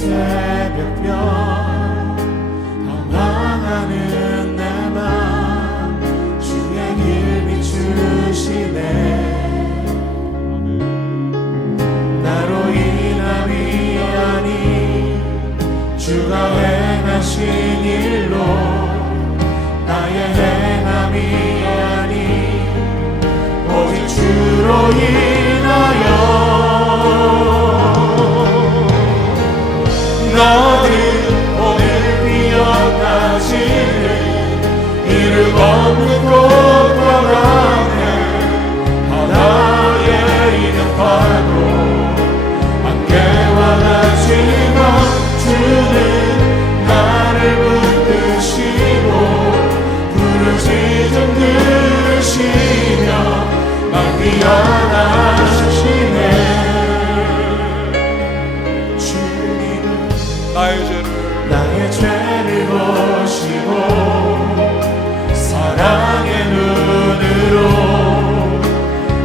새벽별 방황하는 내 맘 주의 길 비추시네. 나로 인함이 아니 주가 행하신 일로 나의 행함이 아니 오직 주로 인하여 너는 오늘 피어나지는 이름 없는 꽃과 같네. 바다에 있는 파도 안개와 같지만 주는 나를 붙드시고 부르짖음 들으시며 날 피어나시네. 나의 죄를 보시고 사랑의 눈으로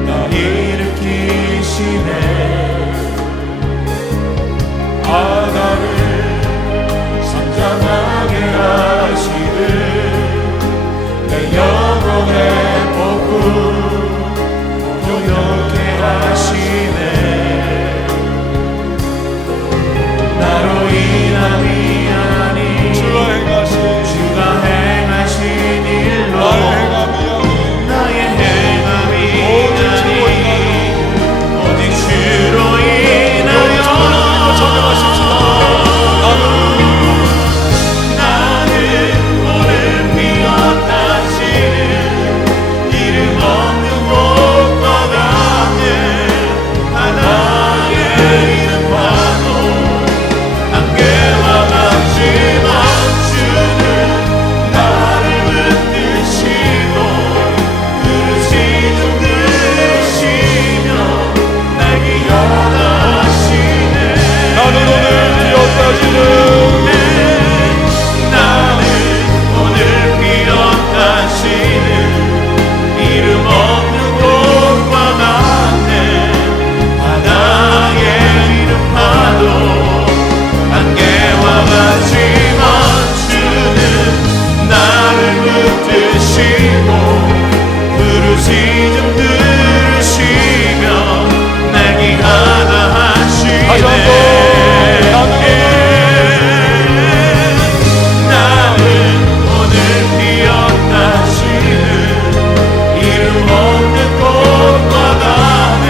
날 일으키시네. 바다를 선장하게 하시듯 내 영혼의 복음 용케 하시네. 나로 인함이 아니 주가 행하신 일로 나의 행함이 아니 오직 주로 인하여 나는 오늘 피어나시는 이름 없는 꽃과 같네. 바다의 이름 파도 안개와 같지만 주는 나를 붙드시고 부르짖음 들으시며 날 기억하시네. 나는 오늘 피어나시는 이름 없는 꽃과 같네. 바다의 이름 파도 안개와 같지만 주는 나를 붙드시고 부르짖음 들으시며 날 기하다 하시네. 나는 오늘 피어나시는 이름 없는 꽃과 같네.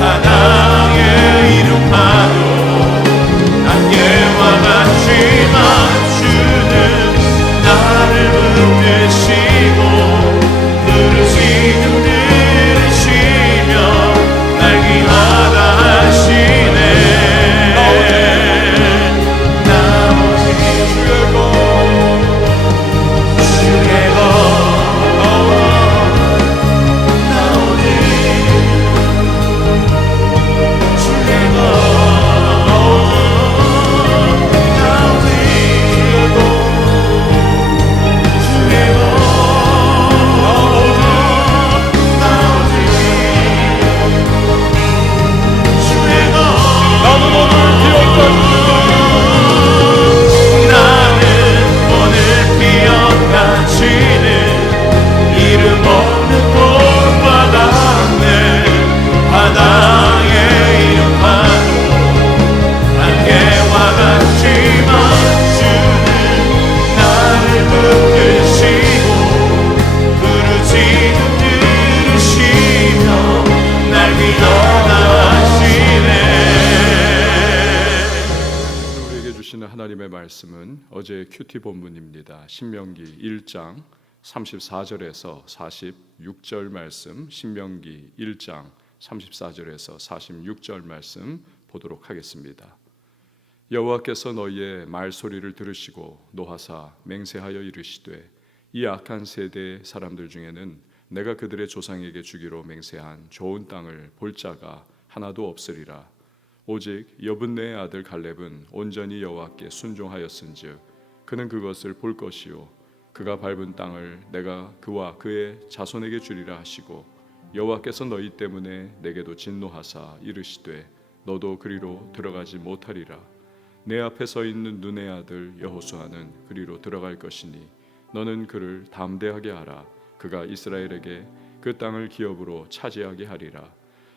바다의 이름 파도 안개와 같지만 주는 나를 붙드시고 부르짖음 들으시며 날 귀하다 하시네. 나 오직 주의 것 나 오직 주의 것 하나님의 말씀은 어제 큐티 본문입니다. 신명기 1장 34절에서 46절 말씀, 신명기 1장 34절에서 46절 말씀 보도록 하겠습니다. 여호와께서 너희의 말소리를 들으시고 노하사 맹세하여 이르시되 이 악한 세대 사람들 중에는 내가 그들의 조상에게 주기로 맹세한 좋은 땅을 볼 자가 하나도 없으리라. 오직 여분네의 아들 갈렙은 온전히 여호와께 순종하였은즉 그는 그것을 볼 것이요 그가 밟은 땅을 내가 그와 그의 자손에게 주리라 하시고 여호와께서 너희 때문에 내게도 진노하사 이르시되 너도 그리로 들어가지 못하리라. 내 앞에 서 있는 눈의 아들 여호수아는 그리로 들어갈 것이니 너는 그를 담대하게 하라. 그가 이스라엘에게 그 땅을 기업으로 차지하게 하리라.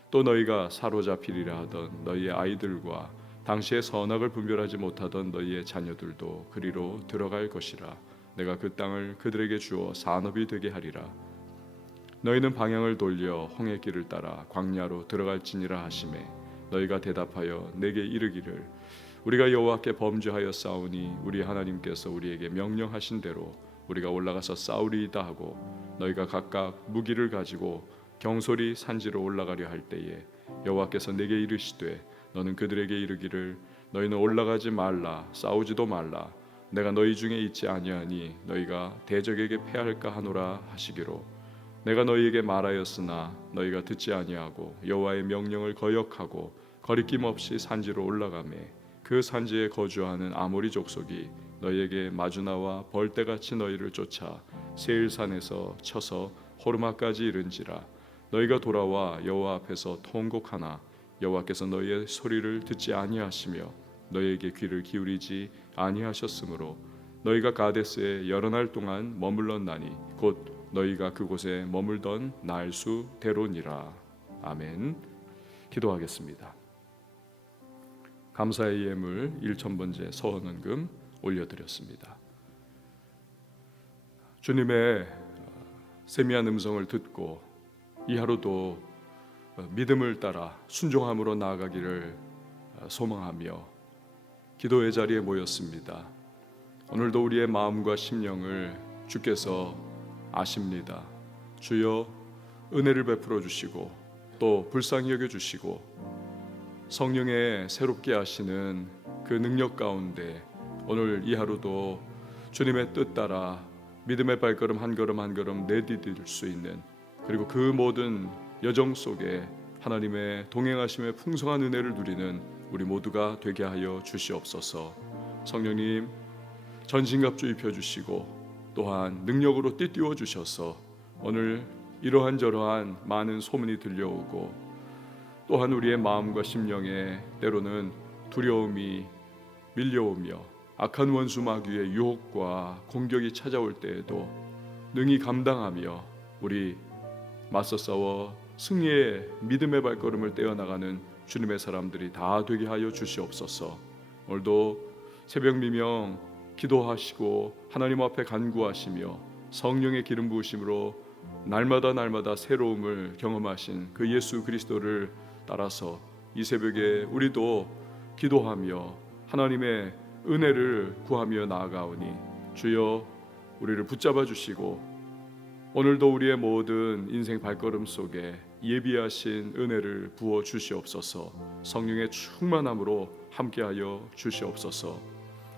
또 너희가 사로잡히리라 하던 너희의 아이들과 당시의 선악을 분별하지 못하던 너희의 자녀들도 그리로 들어갈 것이라. 내가 그 땅을 그들에게 주어 산업이 되게 하리라. 너희는 방향을 돌려 홍해 길을 따라 광야로 들어갈지니라 하시매 너희가 대답하여 내게 이르기를 우리가 여호와께 범죄하여 싸우니 우리 하나님께서 우리에게 명령하신 대로 우리가 올라가서 싸우리이다 하고 너희가 각각 무기를 가지고 경솔히 산지로 올라가려 할 때에 여호와께서 내게 이르시되 너는 그들에게 이르기를 너희는 올라가지 말라 싸우지도 말라 내가 너희 중에 있지 아니하니 너희가 대적에게 패할까 하노라 하시기로 내가 너희에게 말하였으나 너희가 듣지 아니하고 여호와의 명령을 거역하고 거리낌 없이 산지로 올라가매 그 산지에 거주하는 아모리 족속이 너희에게 마주나와 벌떼같이 너희를 쫓아 세일산에서 쳐서 호르마까지 이른지라 너희가 돌아와 여호와 앞에서 통곡하나 여호와께서 너희의 소리를 듣지 아니하시며 너희에게 귀를 기울이지 아니하셨으므로 너희가 가데스에 여러 날 동안 머물렀나니 곧 너희가 그곳에 머물던 날수대로니라. 아멘. 기도하겠습니다. 감사의 예물 1,000번째 서원헌금 올려드렸습니다. 주님의 세미한 음성을 듣고 이 하루도 믿음을 따라 순종함으로 나아가기를 소망하며 기도의 자리에 모였습니다. 오늘도 우리의 마음과 심령을 주께서 아십니다. 주여 은혜를 베풀어 주시고 또 불쌍히 여겨 주시고 성령의 새롭게 하시는 그 능력 가운데 오늘 이 하루도 주님의 뜻 따라 믿음의 발걸음 한 걸음 한 걸음 내디딜 수 있는 그리고 그 모든 여정 속에 하나님의 동행하심의 풍성한 은혜를 누리는 우리 모두가 되게 하여 주시옵소서. 성령님 전신갑주 입혀주시고 또한 능력으로 띠띠워 주셔서 오늘 이러한 저러한 많은 소문이 들려오고 또한 우리의 마음과 심령에 때로는 두려움이 밀려오며 악한 원수 마귀의 유혹과 공격이 찾아올 때에도 능히 감당하며 우리 맞서 싸워 승리의 믿음의 발걸음을 떼어나가는 주님의 사람들이 다 되게 하여 주시옵소서. 오늘도 새벽 미명 기도하시고 하나님 앞에 간구하시며 성령의 기름 부으심으로 날마다 새로움을 경험하신 그 예수 그리스도를 따라서 이 새벽에 우리도 기도하며 하나님의 은혜를 구하며 나아가오니 주여 우리를 붙잡아 주시고 오늘도 우리의 모든 인생 발걸음 속에 예비하신 은혜를 부어 주시옵소서. 성령의 충만함으로 함께하여 주시옵소서.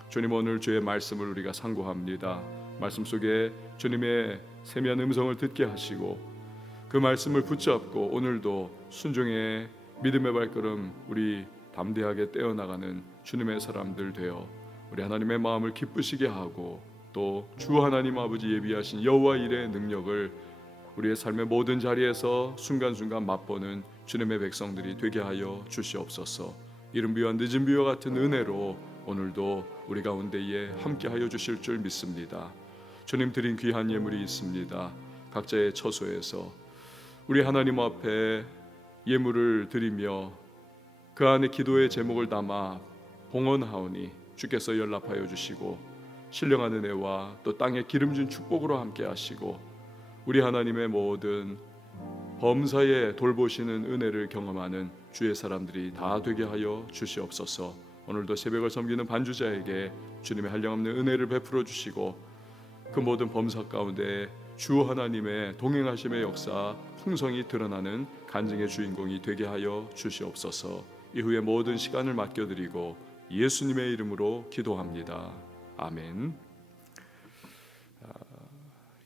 주님 오늘 주의 말씀을 우리가 상고합니다. 말씀 속에 주님의 세미한 음성을 듣게 하시고 그 말씀을 붙잡고 오늘도 순종의 믿음의 발걸음 우리 담대하게 떼어나가는 주님의 사람들 되어 우리 하나님의 마음을 기쁘시게 하고 또 주 하나님 아버지 예비하신 여호와 일의 능력을 우리의 삶의 모든 자리에서 순간순간 맛보는 주님의 백성들이 되게 하여 주시옵소서. 이른 비와 늦은 비와 같은 은혜로 오늘도 우리 가운데에 함께하여 주실 줄 믿습니다. 주님 드린 귀한 예물이 있습니다. 각자의 처소에서 우리 하나님 앞에 예물을 드리며 그 안에 기도의 제목을 담아 봉헌하오니 주께서 연락하여 주시고 신령한 은혜와 또 땅에 기름진 축복으로 함께 하시고 우리 하나님의 모든 범사에 돌보시는 은혜를 경험하는 주의 사람들이 다 되게 하여 주시옵소서. 오늘도 새벽을 섬기는 반주자에게 주님의 한량없는 은혜를 베풀어 주시고 그 모든 범사 가운데 주 하나님의 동행하심의 역사 풍성이 드러나는 간증의 주인공이 되게 하여 주시옵소서. 이후에 모든 시간을 맡겨드리고 예수님의 이름으로 기도합니다. 아멘.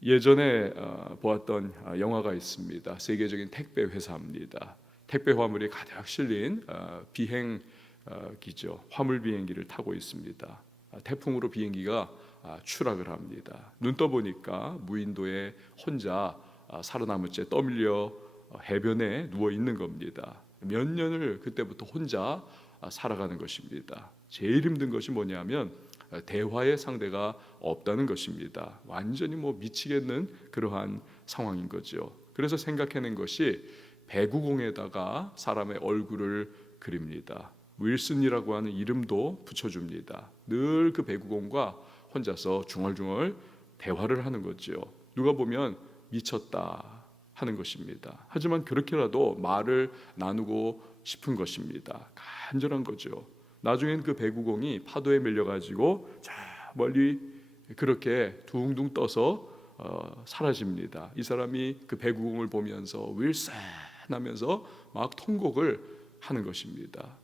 예전에 보았던 영화가 있습니다. 세계적인 택배 회사입니다. 택배 화물이 가득 실린 비행기죠. 화물 비행기를 타고 있습니다. 태풍으로 비행기가 추락을 합니다. 눈 떠보니까 무인도에 혼자 살아남은 채 떠밀려 해변에 누워 있는 겁니다. 몇 년을 그때부터 혼자 살아가는 것입니다. 제일 힘든 것이 뭐냐면 대화의 상대가 없다는 것입니다. 완전히 미치겠는 그러한 상황인 거죠. 그래서 생각해낸 것이 배구공에다가 사람의 얼굴을 그립니다. 윌슨이라고 하는 이름도 붙여줍니다. 늘 그 배구공과 혼자서 중얼중얼 대화를 하는 거죠. 누가 보면 미쳤다 하는 것입니다. 하지만 그렇게라도 말을 나누고 싶은 것입니다. 간절한 거죠. 나중엔 그 배구공이 파도에 밀려가지고 저 멀리 그렇게 둥둥 떠서 사라집니다. 이 사람이 그 배구공을 보면서 윌슨 하면서 막 통곡을 하는 것입니다.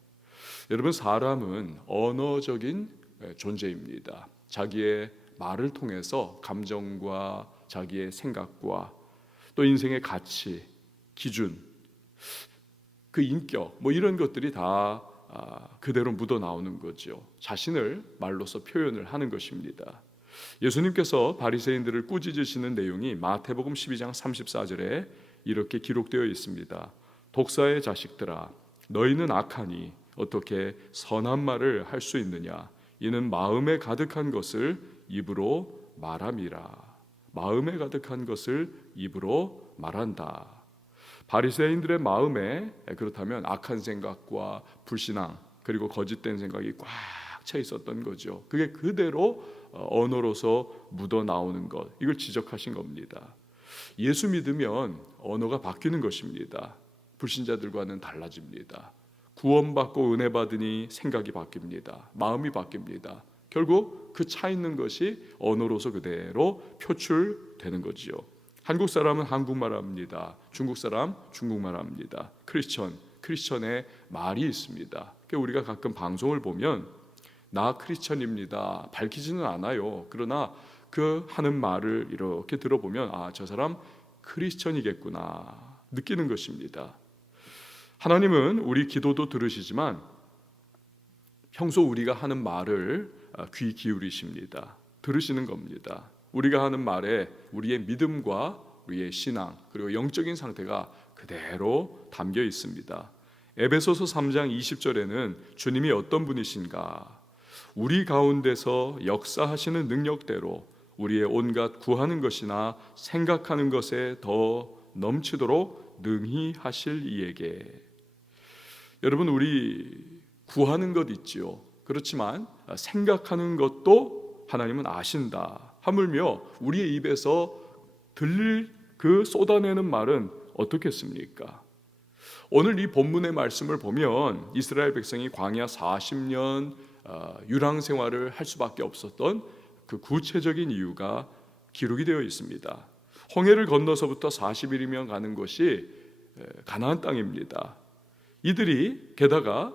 여러분, 사람은 언어적인 존재입니다. 자기의 말을 통해서 감정과 자기의 생각과 또 인생의 가치, 기준, 그 인격 이런 것들이 다 그대로 묻어 나오는 거죠. 자신을 말로서 표현을 하는 것입니다. 예수님께서 바리새인들을 꾸짖으시는 내용이 마태복음 12장 34절에 이렇게 기록되어 있습니다. 독사의 자식들아, 너희는 악하니 어떻게 선한 말을 할 수 있느냐? 이는 마음에 가득한 것을 입으로 말함이라. 마음에 가득한 것을 입으로 말한다. 바리새인들의 마음에 그렇다면 악한 생각과 불신앙 그리고 거짓된 생각이 꽉 차 있었던 거죠. 그게 그대로 언어로서 묻어 나오는 것, 이걸 지적하신 겁니다. 예수 믿으면 언어가 바뀌는 것입니다. 불신자들과는 달라집니다. 구원받고 은혜 받으니 생각이 바뀝니다. 마음이 바뀝니다. 결국 그 차 있는 것이 언어로서 그대로 표출되는 거지요. 한국 사람은 한국말 합니다. 중국 사람 중국말 합니다. 크리스천의 말이 있습니다. 우리가 가끔 방송을 보면 나 크리스천입니다 밝히지는 않아요. 그러나 그 하는 말을 이렇게 들어보면 저 사람 크리스천이겠구나 느끼는 것입니다. 하나님은 우리 기도도 들으시지만 평소 우리가 하는 말을 귀 기울이십니다. 들으시는 겁니다. 우리가 하는 말에 우리의 믿음과 우리의 신앙 그리고 영적인 상태가 그대로 담겨 있습니다. 에베소서 3장 20절에는 주님이 어떤 분이신가? 우리 가운데서 역사하시는 능력대로 우리의 온갖 구하는 것이나 생각하는 것에 더 넘치도록 능히 하실 이에게. 여러분, 우리 구하는 것 있지요. 그렇지만 생각하는 것도 하나님은 아신다. 하물며 우리의 입에서 들릴 그 쏟아내는 말은 어떻겠습니까? 오늘 이 본문의 말씀을 보면 이스라엘 백성이 광야 40년 유랑 생활을 할 수밖에 없었던 그 구체적인 이유가 기록이 되어 있습니다. 홍해를 건너서부터 40일이면 가는 것이 가나안 땅입니다. 이들이 게다가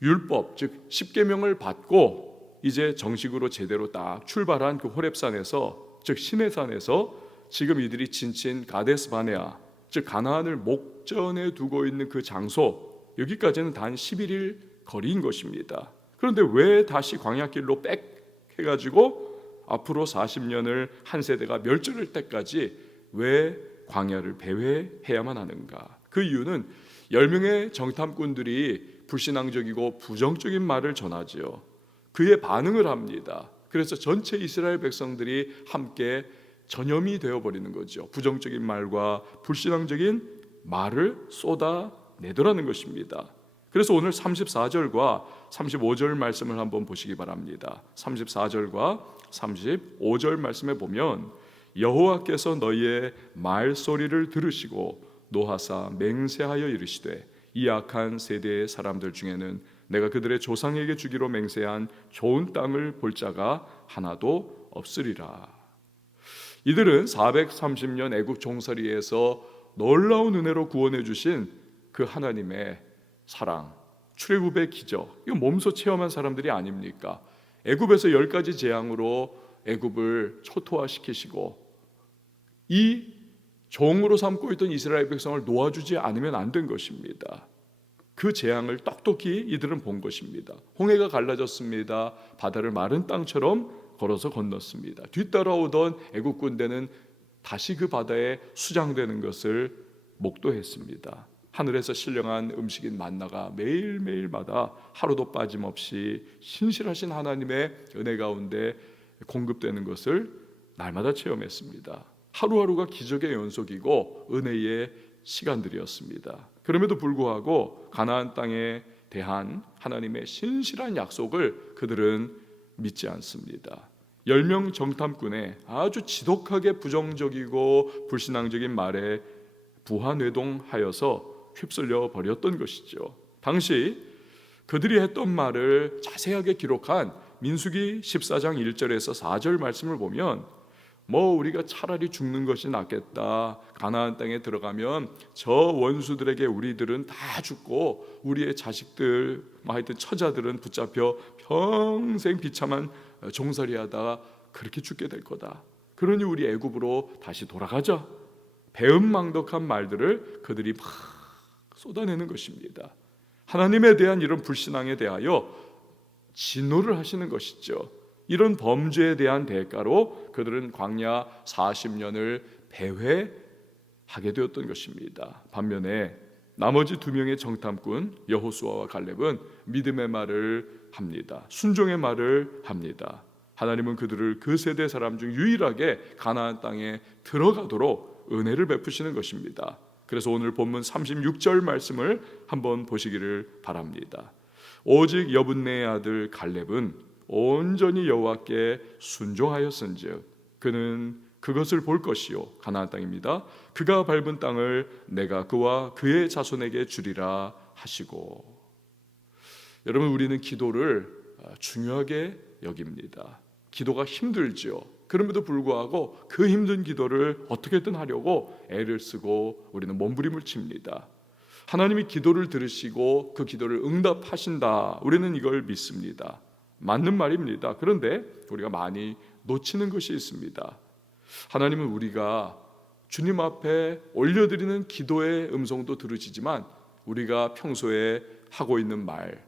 율법 즉 십계명을 받고 이제 정식으로 제대로 딱 출발한 그 호렙산에서 즉 시내산에서 지금 이들이 지친 가데스 바네아 즉 가나안을 목전에 두고 있는 그 장소 여기까지는 단 11일 거리인 것입니다. 그런데 왜 다시 광야길로 빽 해가지고 앞으로 40년을 한 세대가 멸절할 때까지 왜 광야를 배회해야만 하는가? 그 이유는 10명의 정탐꾼들이 불신앙적이고 부정적인 말을 전하지요. 그에 반응을 합니다. 그래서 전체 이스라엘 백성들이 함께 전염이 되어버리는 거죠. 부정적인 말과 불신앙적인 말을 쏟아내더라는 것입니다. 그래서 오늘 34절과 35절 말씀을 한번 보시기 바랍니다. 34절과 35절 말씀에 보면 여호와께서 너희의 말소리를 들으시고 노하사 맹세하여 이르시되 이 악한 세대의 사람들 중에는 내가 그들의 조상에게 주기로 맹세한 좋은 땅을 볼 자가 하나도 없으리라. 이들은 430년 애굽 종살이에서 놀라운 은혜로 구원해 주신 그 하나님의 사랑, 출애굽의 기적, 이거 몸소 체험한 사람들이 아닙니까? 애굽에서 10가지 재앙으로 애굽을 초토화시키시고 이 종으로 삼고 있던 이스라엘 백성을 놓아주지 않으면 안 된 것입니다. 그 재앙을 똑똑히 이들은 본 것입니다. 홍해가 갈라졌습니다. 바다를 마른 땅처럼 걸어서 건넜습니다. 뒤따라오던 애국 군대는 다시 그 바다에 수장되는 것을 목도했습니다. 하늘에서 신령한 음식인 만나가 매일매일마다 하루도 빠짐없이 신실하신 하나님의 은혜 가운데 공급되는 것을 날마다 체험했습니다. 하루하루가 기적의 연속이고 은혜의 시간들이었습니다. 그럼에도 불구하고 가나안 땅에 대한 하나님의 신실한 약속을 그들은 믿지 않습니다. 10명 정탐꾼의 아주 지독하게 부정적이고 불신앙적인 말에 부하뇌동하여서 휩쓸려 버렸던 것이죠. 당시 그들이 했던 말을 자세하게 기록한 민수기 14장 1절에서 4절 말씀을 보면 우리가 차라리 죽는 것이 낫겠다. 가나안 땅에 들어가면 저 원수들에게 우리들은 다 죽고 우리의 자식들, 하여튼 처자들은 붙잡혀 평생 비참한 종살이하다가 그렇게 죽게 될 거다. 그러니 우리 애굽으로 다시 돌아가자. 배은망덕한 말들을 그들이 막 쏟아내는 것입니다. 하나님에 대한 이런 불신앙에 대하여 진노를 하시는 것이죠. 이런 범죄에 대한 대가로 그들은 광야 40년을 배회하게 되었던 것입니다. 반면에 나머지 2명의 정탐꾼 여호수아와 갈렙은 믿음의 말을 합니다. 순종의 말을 합니다. 하나님은 그들을 그 세대 사람 중 유일하게 가나안 땅에 들어가도록 은혜를 베푸시는 것입니다. 그래서 오늘 본문 36절 말씀을 한번 보시기를 바랍니다. 오직 여분네의 아들 갈렙은 온전히 여호와께 순종하였은즉 그는 그것을 볼 것이요 가나안 땅입니다. 그가 밟은 땅을 내가 그와 그의 자손에게 주리라 하시고. 여러분, 우리는 기도를 중요하게 여깁니다. 기도가 힘들죠. 그럼에도 불구하고 그 힘든 기도를 어떻게든 하려고 애를 쓰고 우리는 몸부림을 칩니다. 하나님이 기도를 들으시고 그 기도를 응답하신다. 우리는 이걸 믿습니다. 맞는 말입니다. 그런데 우리가 많이 놓치는 것이 있습니다. 하나님은 우리가 주님 앞에 올려드리는 기도의 음성도 들으시지만 우리가 평소에 하고 있는 말,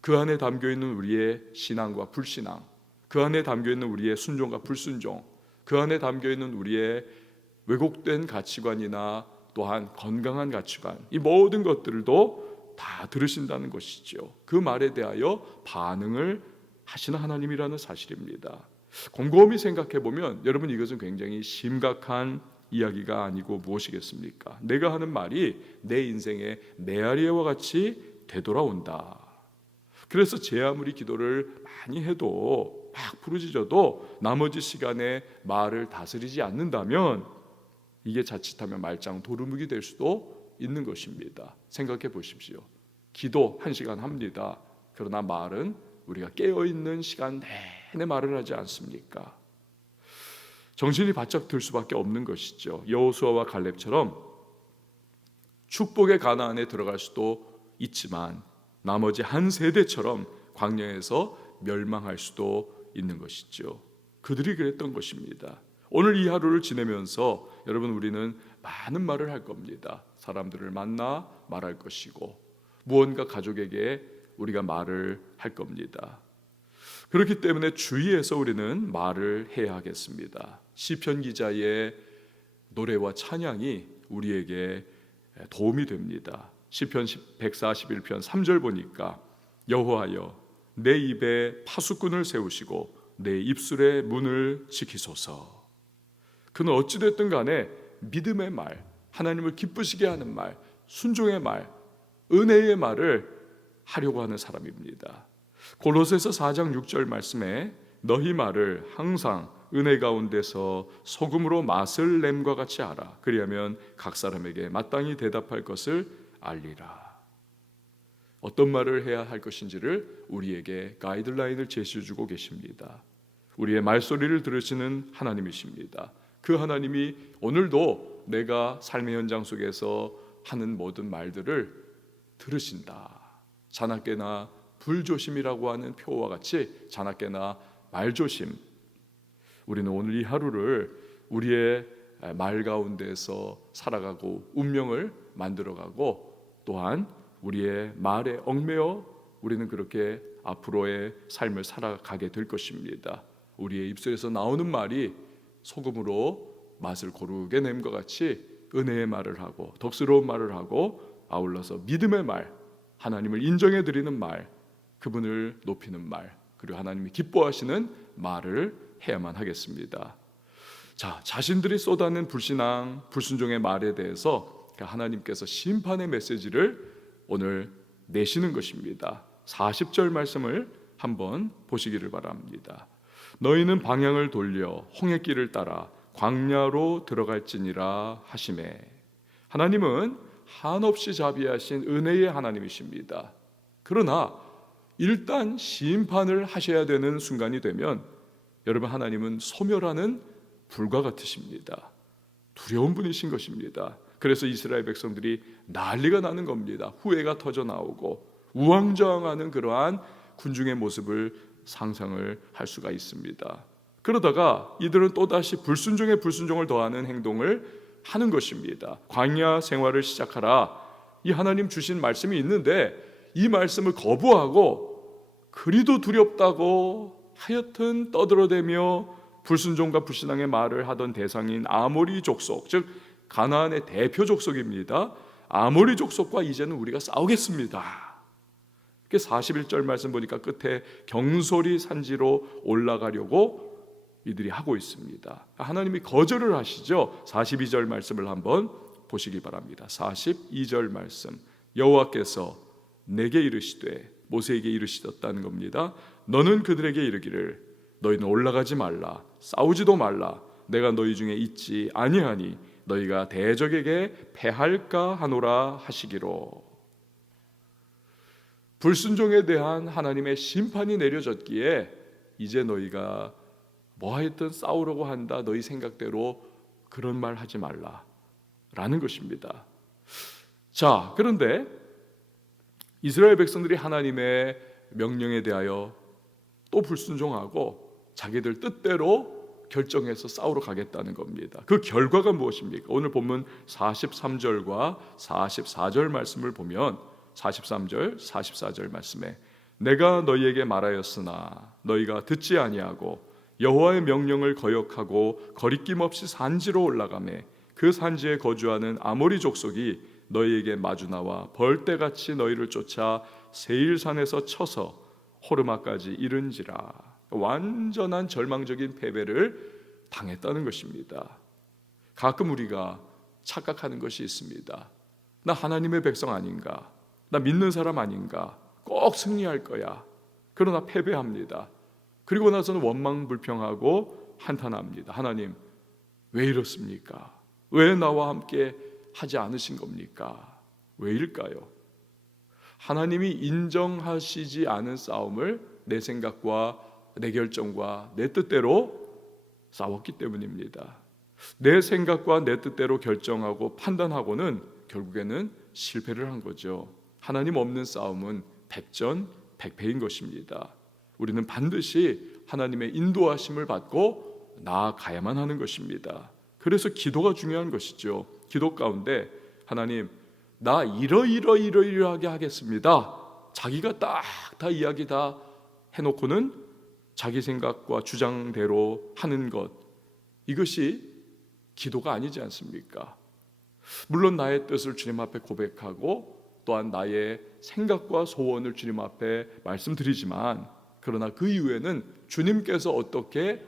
그 안에 담겨있는 우리의 신앙과 불신앙, 그 안에 담겨있는 우리의 순종과 불순종, 그 안에 담겨있는 우리의 왜곡된 가치관이나 또한 건강한 가치관, 이 모든 것들도 다 들으신다는 것이죠. 그 말에 대하여 반응을 하시는 하나님이라는 사실입니다. 곰곰이 생각해 보면 여러분, 이것은 굉장히 심각한 이야기가 아니고 무엇이겠습니까? 내가 하는 말이 내 인생의 메아리와 같이 되돌아온다. 그래서 제 아무리 기도를 많이 해도 막 부르짖어도 나머지 시간에 말을 다스리지 않는다면 이게 자칫하면 말짱 도루묵이 될 수도 있는 것입니다. 생각해 보십시오. 기도 1시간 합니다. 그러나 말은 우리가 깨어있는 시간 내내 말을 하지 않습니까? 정신이 바짝 들 수밖에 없는 것이죠. 여호수아와 갈렙처럼 축복의 가나안에 들어갈 수도 있지만 나머지 한 세대처럼 광야에서 멸망할 수도 있는 것이죠. 그들이 그랬던 것입니다. 오늘 이 하루를 지내면서 여러분, 우리는 많은 말을 할 겁니다. 사람들을 만나 말할 것이고 무언가 가족에게 우리가 말을 할 겁니다. 그렇기 때문에 주의해서 우리는 말을 해야 하겠습니다. 시편 기자의 노래와 찬양이 우리에게 도움이 됩니다. 시편 141편 3절 보니까 여호와여 내 입에 파수꾼을 세우시고 내 입술의 문을 지키소서. 그는 어찌됐든 간에 믿음의 말, 하나님을 기쁘시게 하는 말, 순종의 말, 은혜의 말을 하려고 하는 사람입니다. 골로새서 4장 6절 말씀에 너희 말을 항상 은혜 가운데서 소금으로 맛을 냄과 같이 알아. 그리하면 각 사람에게 마땅히 대답할 것을 알리라. 어떤 말을 해야 할 것인지를 우리에게 가이드라인을 제시해주고 계십니다. 우리의 말소리를 들으시는 하나님이십니다. 그 하나님이 오늘도 내가 삶의 현장 속에서 하는 모든 말들을 들으신다. 자나깨나 불조심이라고 하는 표와 같이 자나깨나 말조심. 우리는 오늘 이 하루를 우리의 말 가운데서 살아가고 운명을 만들어가고 또한 우리의 말에 얽매여 우리는 그렇게 앞으로의 삶을 살아가게 될 것입니다. 우리의 입술에서 나오는 말이 소금으로 맛을 고르게 냄과 같이 은혜의 말을 하고 덕스러운 말을 하고 아울러서 믿음의 말, 하나님을 인정해 드리는 말, 그분을 높이는 말, 그리고 하나님이 기뻐하시는 말을 해야만 하겠습니다. 자, 자신들이 쏟아낸 불신앙, 불순종의 말에 대해서 하나님께서 심판의 메시지를 오늘 내시는 것입니다. 40절 말씀을 한번 보시기를 바랍니다. 너희는 방향을 돌려 홍해길을 따라 광야로 들어갈지니라 하시매. 하나님은 한없이 자비하신 은혜의 하나님이십니다. 그러나 일단 심판을 하셔야 되는 순간이 되면 여러분, 하나님은 소멸하는 불과 같으십니다. 두려운 분이신 것입니다. 그래서 이스라엘 백성들이 난리가 나는 겁니다. 후회가 터져 나오고 우왕좌왕하는 그러한 군중의 모습을 상상을 할 수가 있습니다. 그러다가 이들은 또다시 불순종에 불순종을 더하는 행동을 하는 것입니다. 광야 생활을 시작하라, 이 하나님 주신 말씀이 있는데 이 말씀을 거부하고 그리도 두렵다고 하여튼 떠들어대며 불순종과 불신앙의 말을 하던 대상인 아모리 족속, 즉 가나안의 대표 족속입니다. 아모리 족속과 이제는 우리가 싸우겠습니다. 41절 말씀 보니까 끝에 경솔이 산지로 올라가려고 이들이 하고 있습니다. 하나님이 거절을 하시죠. 42절 말씀을 한번 보시기 바랍니다. 42절 말씀, 여호와께서 내게 이르시되, 모세에게 이르시었다는 겁니다. 너는 그들에게 이르기를 너희는 올라가지 말라, 싸우지도 말라, 내가 너희 중에 있지 아니하니 너희가 대적에게 패할까 하노라 하시기로. 불순종에 대한 하나님의 심판이 내려졌기에 이제 너희가 뭐하여튼 싸우려고 한다, 너희 생각대로 그런 말 하지 말라 라는 것입니다. 자, 그런데 이스라엘 백성들이 하나님의 명령에 대하여 또 불순종하고 자기들 뜻대로 결정해서 싸우러 가겠다는 겁니다. 그 결과가 무엇입니까? 오늘 본문 43절과 44절 말씀을 보면 43절, 44절 말씀에 내가 너희에게 말하였으나 너희가 듣지 아니하고 여호와의 명령을 거역하고 거리낌 없이 산지로 올라가매 그 산지에 거주하는 아모리 족속이 너희에게 마주 나와 벌떼같이 너희를 쫓아 세일산에서 쳐서 호르마까지 이른지라. 완전한 절망적인 패배를 당했다는 것입니다. 가끔 우리가 착각하는 것이 있습니다. 나 하나님의 백성 아닌가? 나 믿는 사람 아닌가? 꼭 승리할 거야. 그러나 패배합니다. 그리고 나서는 원망불평하고 한탄합니다. 하나님, 왜 이렇습니까? 왜 나와 함께 하지 않으신 겁니까? 왜일까요? 하나님이 인정하시지 않은 싸움을 내 생각과 내 결정과 내 뜻대로 싸웠기 때문입니다. 내 생각과 내 뜻대로 결정하고 판단하고는 결국에는 실패를 한 거죠. 하나님 없는 싸움은 백전백패인 것입니다. 우리는 반드시 하나님의 인도하심을 받고 나아가야만 하는 것입니다. 그래서 기도가 중요한 것이죠. 기도 가운데 하나님, 나 이러이러하게 하겠습니다. 자기가 딱 다 이야기 다 해놓고는 자기 생각과 주장대로 하는 것, 이것이 기도가 아니지 않습니까? 물론 나의 뜻을 주님 앞에 고백하고 또한 나의 생각과 소원을 주님 앞에 말씀드리지만, 그러나 그 이후에는 주님께서 어떻게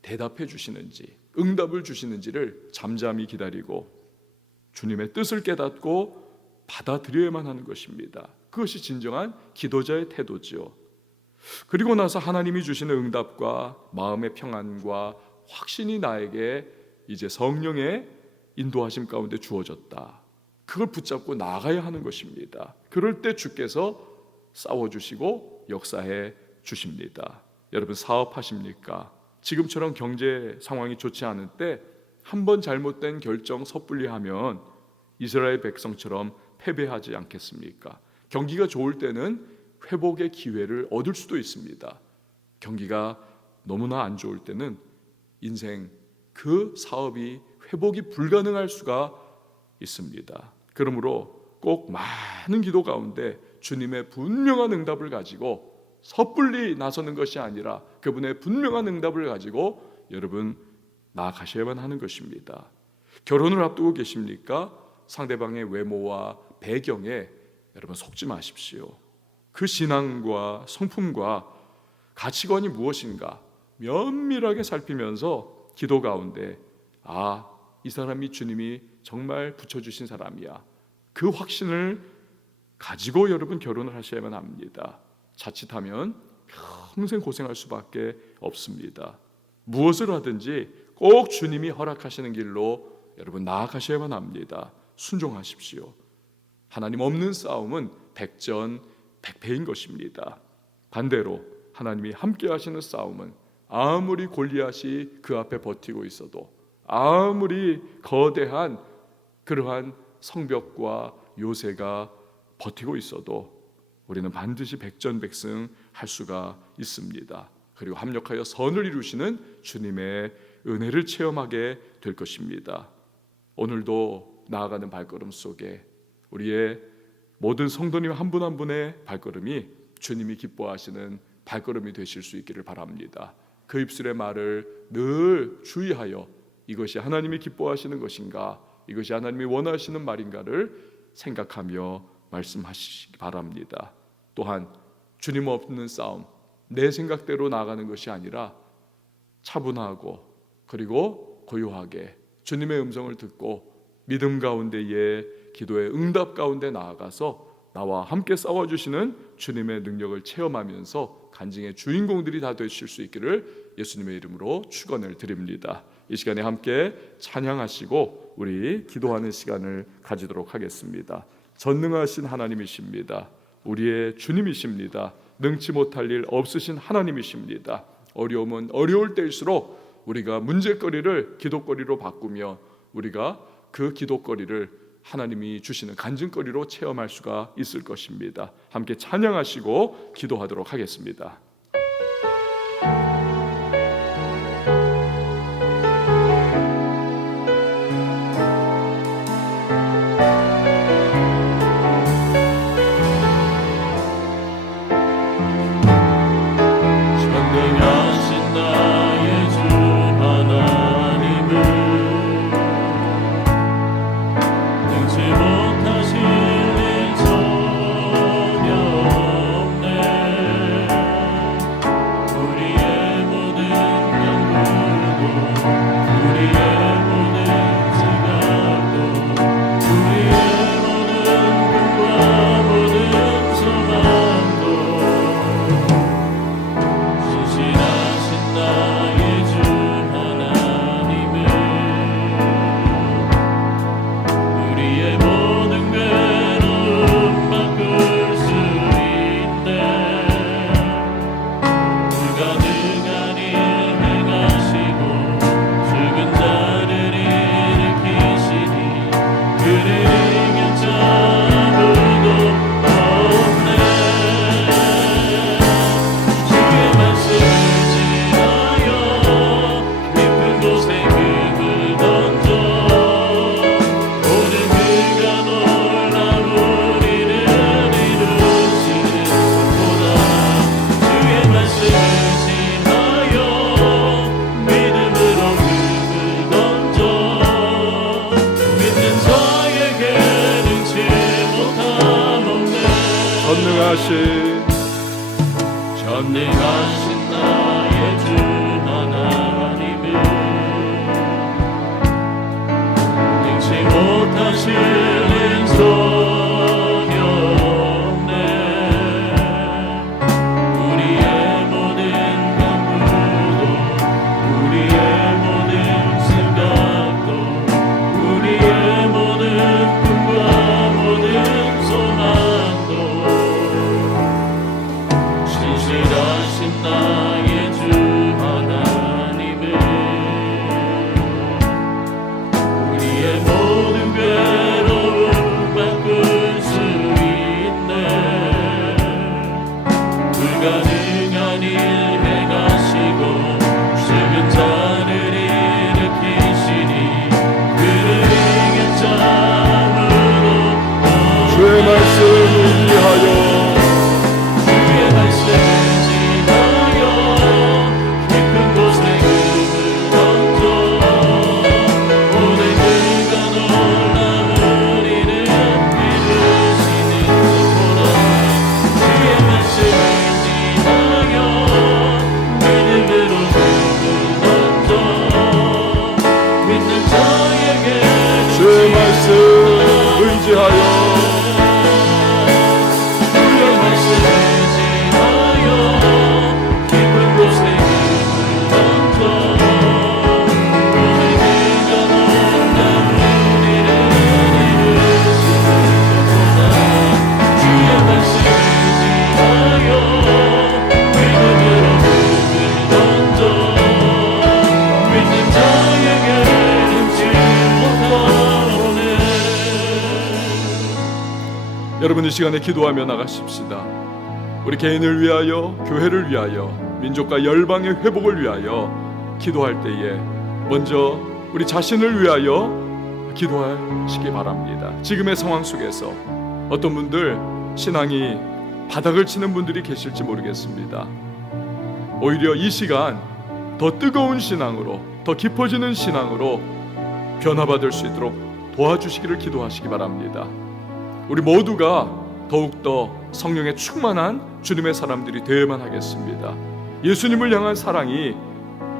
대답해 주시는지, 응답을 주시는지를 잠잠히 기다리고 주님의 뜻을 깨닫고 받아들여야만 하는 것입니다. 그것이 진정한 기도자의 태도지요. 그리고 나서 하나님이 주시는 응답과 마음의 평안과 확신이 나에게 이제 성령의 인도하심 가운데 주어졌다. 그걸 붙잡고 나아가야 하는 것입니다. 그럴 때 주께서 싸워주시고 역사해 주십니다. 여러분, 사업하십니까? 지금처럼 경제 상황이 좋지 않을 때 한 번 잘못된 결정 섣불리 하면 이스라엘 백성처럼 패배하지 않겠습니까? 경기가 좋을 때는 회복의 기회를 얻을 수도 있습니다. 경기가 너무나 안 좋을 때는 인생 그 사업이 회복이 불가능할 수가 있습니다. 그러므로 꼭 많은 기도 가운데 주님의 분명한 응답을 가지고 섣불리 나서는 것이 아니라 그분의 분명한 응답을 가지고 여러분 나아가셔야만 하는 것입니다. 결혼을 앞두고 계십니까? 상대방의 외모와 배경에 여러분 속지 마십시오. 그 신앙과 성품과 가치관이 무엇인가 면밀하게 살피면서 기도 가운데 이 사람이 주님이 정말 붙여주신 사람이야, 그 확신을 가지고 여러분 결혼을 하셔야만 합니다. 자칫하면 평생 고생할 수밖에 없습니다. 무엇을 하든지 꼭 주님이 허락하시는 길로 여러분 나아가셔야만 합니다. 순종하십시오. 하나님 없는 싸움은 백전백패인 것입니다. 반대로 하나님이 함께 하시는 싸움은 아무리 골리앗이 그 앞에 버티고 있어도, 아무리 거대한 그러한 성벽과 요새가 버티고 있어도 우리는 반드시 백전백승 할 수가 있습니다. 그리고 합력하여 선을 이루시는 주님의 은혜를 체험하게 될 것입니다. 오늘도 나아가는 발걸음 속에 우리의 모든 성도님 한 분 한 분의 발걸음이 주님이 기뻐하시는 발걸음이 되실 수 있기를 바랍니다. 그 입술의 말을 늘 주의하여 이것이 하나님이 기뻐하시는 것인가, 이것이 하나님이 원하시는 말인가를 생각하며 말씀하시기 바랍니다. 또한 주님 없는 싸움, 내 생각대로 나아가는 것이 아니라 차분하고 그리고 고요하게 주님의 음성을 듣고 믿음 가운데에 기도의 응답 가운데 나아가서 나와 함께 싸워주시는 주님의 능력을 체험하면서 간증의 주인공들이 다 되실 수 있기를 예수님의 이름으로 축원을 드립니다. 이 시간에 함께 찬양하시고 우리 기도하는 시간을 가지도록 하겠습니다. 전능하신 하나님이십니다. 우리의 주님이십니다. 능치 못할 일 없으신 하나님이십니다. 어려움은 어려울 때일수록 우리가 문제거리를 기도거리로 바꾸며 우리가 그 기도거리를 하나님이 주시는 간증거리로 체험할 수가 있을 것입니다. 함께 찬양하시고 기도하도록 하겠습니다. 전능하신 나의 주 하나님을 능치 못하실 일 전혀 없네. 우리의 모든 강구도 우리의 모든 생각도 우리의 모든 꿈과 모든 소망도 신실하신 나의 주 하나님을 우리의 모든 괴로움 바꿀 수 있네. 불가능한 일 행하시고 죽은 자를 일으키시니 그를 이길 자 아무도 주의 말씀을 위하여 여러분 이 시간에 기도하며 나가십시다. 우리 개인을 위하여, 교회를 위하여, 민족과 열방의 회복을 위하여 기도할 때에 먼저 우리 자신을 위하여 기도하시기 바랍니다. 지금의 상황 속에서 어떤 분들 신앙이 바닥을 치는 분들이 계실지 모르겠습니다. 오히려 이 시간 더 뜨거운 신앙으로, 더 깊어지는 신앙으로 변화받을 수 있도록 도와주시기를 기도하시기 바랍니다. 우리 모두가 더욱더 성령에 충만한 주님의 사람들이 되어야만 하겠습니다. 예수님을 향한 사랑이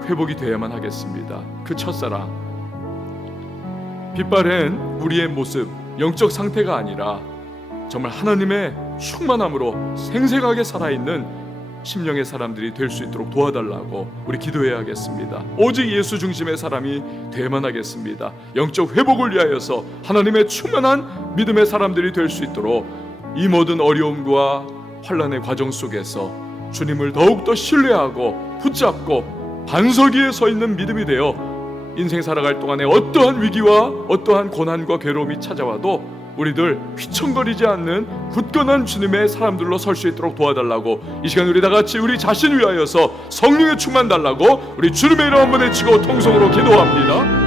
회복이 되어야만 하겠습니다. 그 첫사랑, 빛바랜 우리의 모습, 영적 상태가 아니라 정말 하나님의 충만함으로 생생하게 살아있는 심령의 사람들이 될 수 있도록 도와달라고 우리 기도해야 하겠습니다. 오직 예수 중심의 사람이 되어야만 하겠습니다. 영적 회복을 위하여서 하나님의 충만한 믿음의 사람들이 될 수 있도록 이 모든 어려움과 환난의 과정 속에서 주님을 더욱더 신뢰하고 붙잡고 반석 위에 서 있는 믿음이 되어 인생 살아갈 동안에 어떠한 위기와 어떠한 고난과 괴로움이 찾아와도 우리들 휘청거리지 않는 굳건한 주님의 사람들로 설 수 있도록 도와달라고 이 시간 우리 다같이 우리 자신을 위하여서 성령의 충만 달라고 우리 주님의 이름 한번 외치고 통성으로 기도합니다.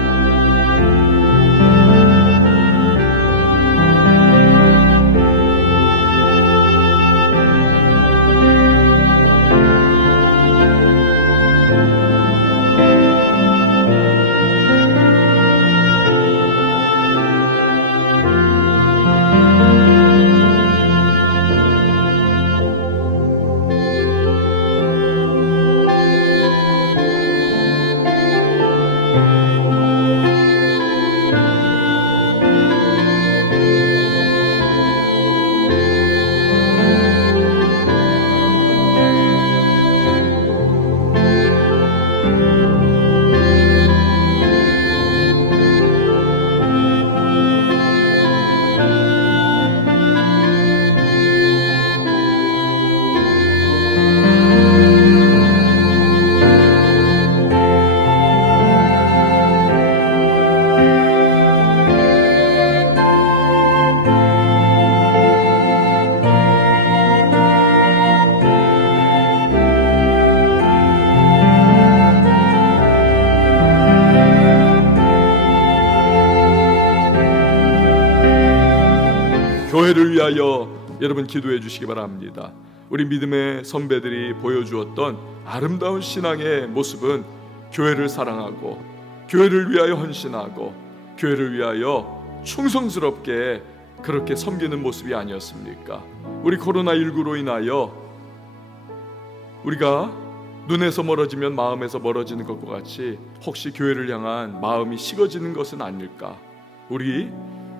교회를 위하여 여러분 기도해 주시기 바랍니다. 우리 믿음의 선배들이 보여주었던 아름다운 신앙의 모습은 교회를 사랑하고 교회를 위하여 헌신하고 교회를 위하여 충성스럽게 그렇게 섬기는 모습이 아니었습니까? 우리 코로나19로 인하여 우리가 눈에서 멀어지면 마음에서 멀어지는 것과 같이 혹시 교회를 향한 마음이 식어지는 것은 아닐까? 우리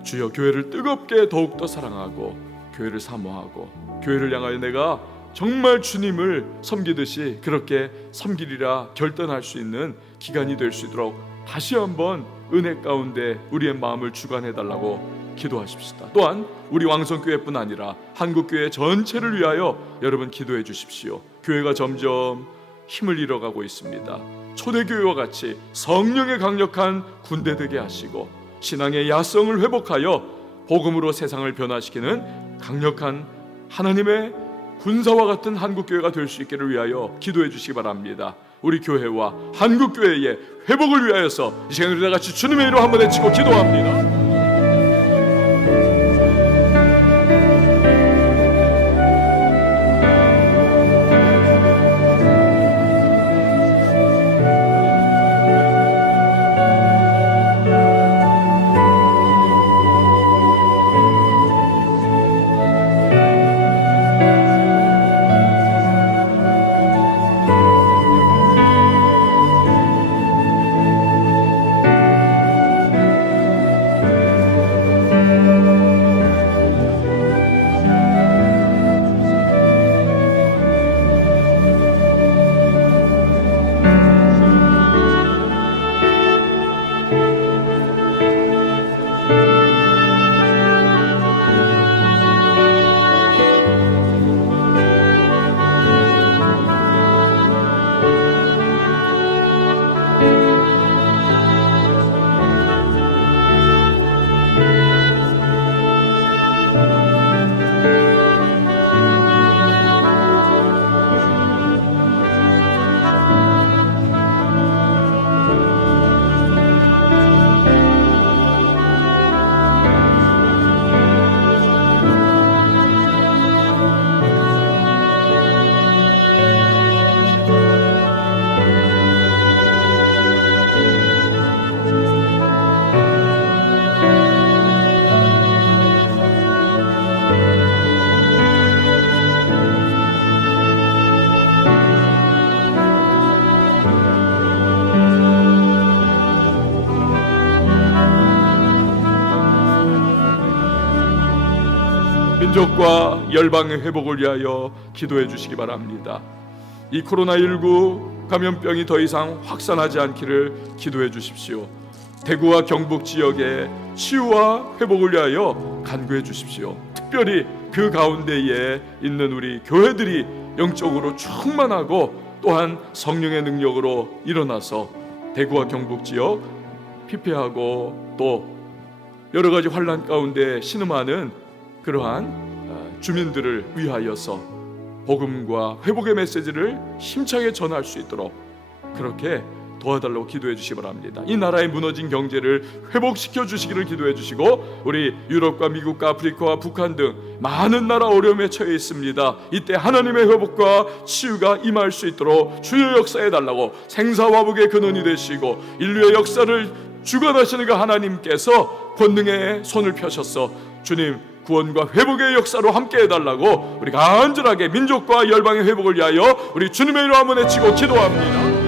주여 교회를 뜨겁게 더욱더 사랑하고 교회를 사모하고 교회를 향하여 내가 정말 주님을 섬기듯이 그렇게 섬기리라 결단할 수 있는 기간이 될 수 있도록 다시 한번 은혜 가운데 우리의 마음을 주관해달라고 기도하십시다. 또한 우리 왕성교회뿐 아니라 한국교회 전체를 위하여 여러분 기도해 주십시오. 교회가 점점 힘을 잃어가고 있습니다. 초대교회와 같이 성령의 강력한 군대 되게 하시고 신앙의 야성을 회복하여 복음으로 세상을 변화시키는 강력한 하나님의 군사와 같은 한국교회가 될 수 있기를 위하여 기도해 주시기 바랍니다. 우리 교회와 한국교회의 회복을 위하여서 이 시간에 우리 다같이 주님의 이름 한번 외치고 기도합니다. 민족과 열방의 회복을 위하여 기도해 주시기 바랍니다. 이 코로나19 감염병이 더 이상 확산하지 않기를 기도해 주십시오. 대구와 경북 지역의 치유와 회복을 위하여 간구해 주십시오. 특별히 그 가운데에 있는 우리 교회들이 영적으로 충만하고 또한 성령의 능력으로 일어나서 대구와 경북 지역 피폐하고 또 여러 가지 환난 가운데 신음하는 그러한 주민들을 위하여서 복음과 회복의 메시지를 힘차게 전할 수 있도록 그렇게 도와달라고 기도해 주시기 바랍니다. 이 나라의 무너진 경제를 회복시켜 주시기를 기도해 주시고, 우리 유럽과 미국과 아프리카와 북한 등 많은 나라 어려움에 처해 있습니다. 이때 하나님의 회복과 치유가 임할 수 있도록 주여 역사해 달라고, 생사화복의 근원이 되시고 인류의 역사를 주관하시는 그 하나님께서 권능의 손을 펴셔서 주님 구원과 회복의 역사로 함께 해달라고 우리 간절하게 민족과 열방의 회복을 위하여 우리 주님의 이름 한번 외치고 기도합니다.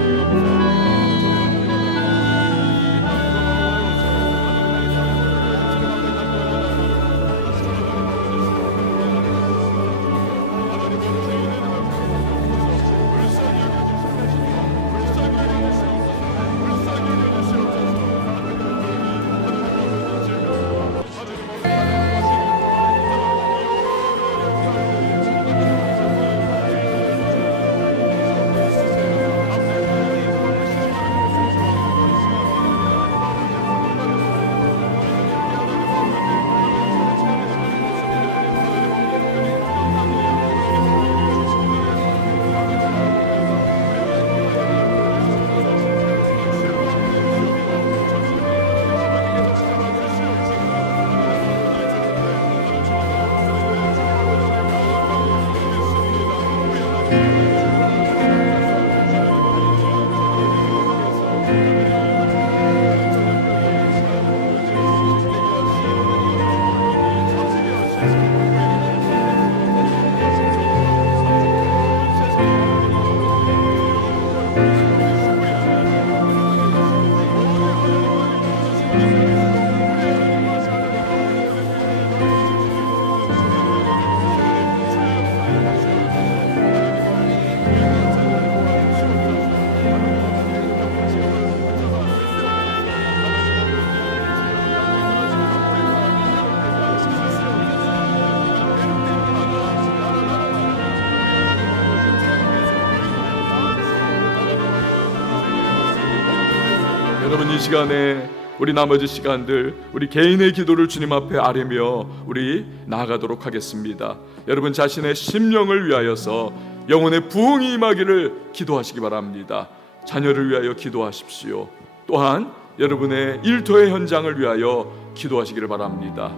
여러분, 이 시간에 우리 나머지 시간들 우리 개인의 기도를 주님 앞에 아뢰며 우리 나아가도록 하겠습니다. 여러분 자신의 심령을 위하여서 영혼의 부흥이 임하기를 기도하시기 바랍니다. 자녀를 위하여 기도하십시오. 또한 여러분의 일터의 현장을 위하여 기도하시기를 바랍니다.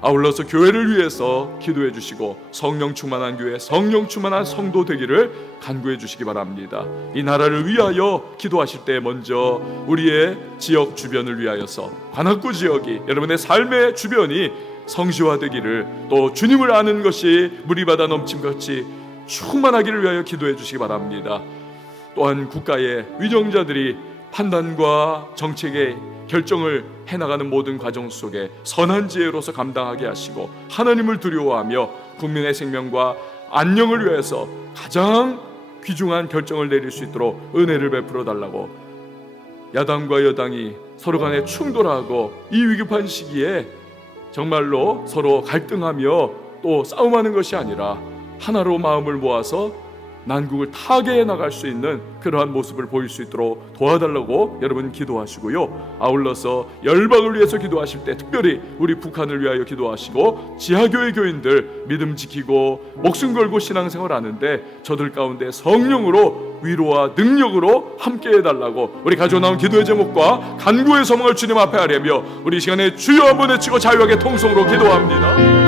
아울러서 교회를 위해서 기도해 주시고 성령 충만한 교회, 성령 충만한 성도 되기를 간구해 주시기 바랍니다. 이 나라를 위하여 기도하실 때 먼저 우리의 지역 주변을 위하여서 관악구 지역이, 여러분의 삶의 주변이 성시화되기를, 또 주님을 아는 것이 물이 받아 넘침같이 충만하기를 위하여 기도해 주시기 바랍니다. 또한 국가의 위정자들이 판단과 정책의 결정을 해나가는 모든 과정 속에 선한 지혜로서 감당하게 하시고 하나님을 두려워하며 국민의 생명과 안녕을 위해서 가장 귀중한 결정을 내릴 수 있도록 은혜를 베풀어 달라고, 야당과 여당이 서로 간에 충돌하고 이 위급한 시기에 정말로 서로 갈등하며 또 싸움하는 것이 아니라 하나로 마음을 모아서 난국을 타개해 나갈 수 있는 그러한 모습을 보일 수 있도록 도와달라고 여러분 기도하시고요. 아울러서 열방을 위해서 기도하실 때 특별히 우리 북한을 위하여 기도하시고, 지하교회 교인들 믿음 지키고 목숨 걸고 신앙생활 하는데 저들 가운데 성령으로 위로와 능력으로 함께 해달라고 우리 가지고 나온 기도의 제목과 간구의 소망을 주님 앞에 아뢰며 우리 시간에 주여 한번 외치고 자유하게 통성으로 기도합니다.